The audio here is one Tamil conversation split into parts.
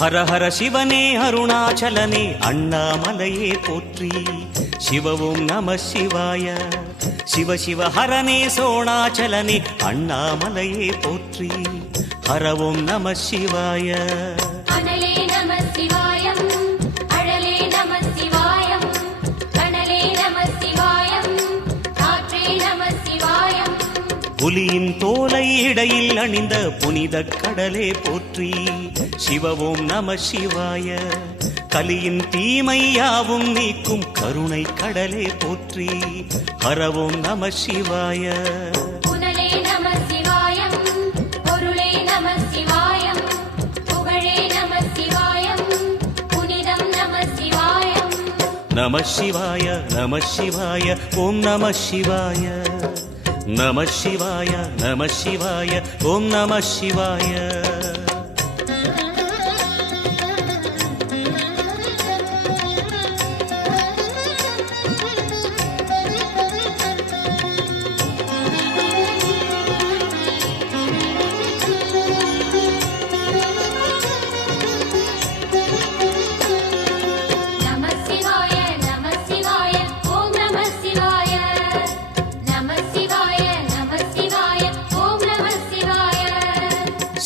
ஹர ஹர சிவனே அருணாச்சலனே அண்ணாமலையே போற்றி. சிவவும் நம சிவாய. சிவ சிவ ஹரனே சோணாச்சலனே அண்ணாமலையே போற்றி. ஹரவும் நம சிவாய. அனலே நம சிவாயம், அழலே நம சிவாயம், கனலே நம சிவாயம், காற்றே நம சிவாயம். புலியின் தோலை இடையில் அணிந்த புனித கடலே போற்றி. சிவவும் நம சிவாய. கலியின் தீமையாவும் நீக்கும் கருணை கடலே போற்றி. ஹரவும் நம சிவாய. புனலே நம சிவாயம், பொருளே நம சிவாயம், புகழே நம சிவாயம், புனிதம் நம சிவாயம். நம சிவாய நம சிவாய ஓம் நம சிவாய. நம சிவாய நம சிவாய ஓம் நம சிவாய.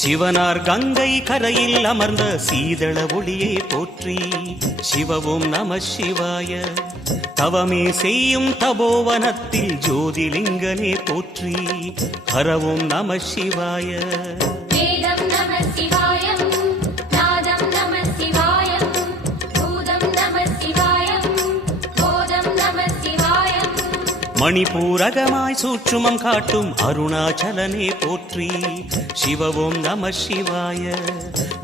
சிவனார் கங்கை கரையில் அமர்ந்த சீதள ஒளியே போற்றி. சிவவும் நம சிவாய. தவமே செய்யும் தபோவனத்தில் ஜோதிலிங்கனே போற்றி. ஹரவும் நம சிவாய. வேதம் நம சிவாயம், நாதம் நம சிவாயம், பூதம் நம சிவாயம், போதம் நம சிவாயம். மணிபூரகமாய் சூட்சுமம் காட்டும் அருணாச்சலனே போற்றி. சிவவும் நம சிவாய.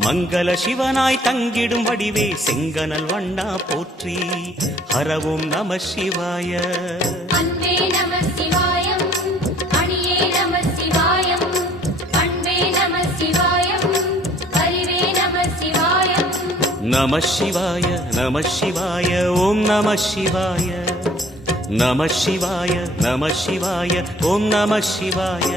மங்கள சிவனாய் தங்கிடும் வடிவே செங்கனல் வண்ணா போற்றி. ஹரவும் நம சிவாய. அன்பே நம சிவாயம், அணியே நம சிவாயம், பண்பே நம சிவாயம், அறிவே நம சிவாயம். நம சிவாய நம சிவாய ஓம் நம சிவாய. நம சிவாய நம சிவாய ஓம் நம சிவாய.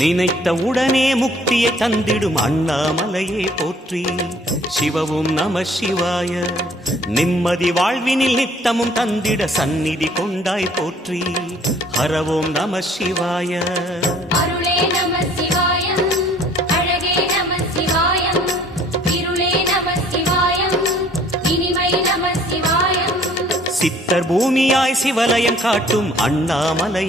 நினைத்த உடனே முக்தியை தந்திடும் அண்ணாமலையே போற்றி. சிவவும் நம சிவாய. நிம்மதி வாழ்வினில் நித்தமும் தந்திட சந்நிதி கொண்டாய் போற்றி. ஹரவும் நம சிவாய. அருளே நம சிவாயம், அழகே நம சிவாயம், இருளே நம சிவாயம், இனிமை நம சிவாயம். சித்தர் பூமியாய் சிவலயம் காட்டும் அண்ணாமலை